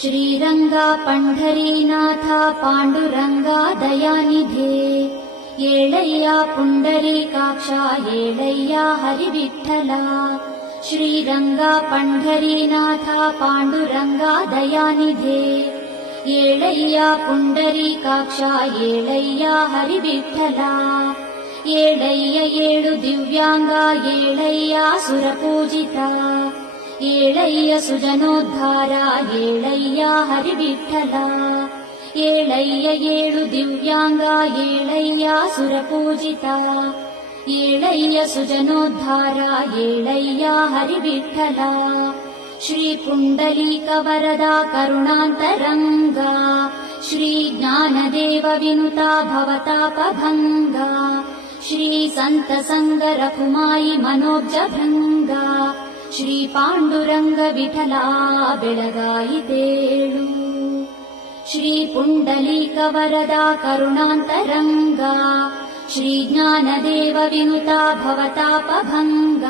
ಶ್ರೀರಂಗ ಪಂಢರೀನಾಥ ಪಾಂಡುರಂಗ ದಯಾನಿಧೇ ಏಳಯ್ಯ ಪುಂಡರೀಕಾಕ್ಷ ಏಳಯ್ಯ ಹರಿವಿಠಲ ಶ್ರೀರಂಗ ಪಂಢರೀನಾಥ ಪಾಂಡುರಂಗ ದಯಾನಿಧೇ ಏಳಯ್ಯ ಪುಂಡರೀಕಾಕ್ಷ ಏಳಯ್ಯ ಹರಿವಿಠಲ ಏಳಯ್ಯ ಏಳು ದಿವ್ಯಾಂಗ ಏಳಯ್ಯ ಸುರಪೂಜಿತ ಏಳಯ್ಯ ಸುಜನೋದ್ಧಾರ ಏಳಯ್ಯ ಹರಿವಿಠಲ ಏಳಯ್ಯ ಏಳು ದಿವ್ಯಾಂಗ ಏಳಯ್ಯ ಸುರಪೂಜಿತ ಏಳಯ್ಯ ಸುಜನೋದ್ಧಾರ ಏಳಯ್ಯ ಹರಿವಿಠಲ ಶ್ರೀ ಪುಂಡಲೀಕ ವರದ ಕರುಣಾಂತರಂಗ ಶ್ರೀ ಜ್ಞಾನದೇವ ವಿನುತ ಭವತಾಪಭಂಗ ಶ್ರೀ ಸಂತ ಸಂಗ ರಘುಮಾಯಿ ಮನೋಬ್ಜ ಭೃಂಗ ಶ್ರೀ ಪಾಂಡುರಂಗ ವಿಠಲ ಬೆಳಗಾಯಿತೇಳು ಶ್ರೀ ಪುಂಡಲೀಕ ವರದ ಕರುಣಾಂತರಂಗ ಶ್ರೀ ಜ್ಞಾನದೇವ ವಿನುತ ಭವತಾಪಭಂಗ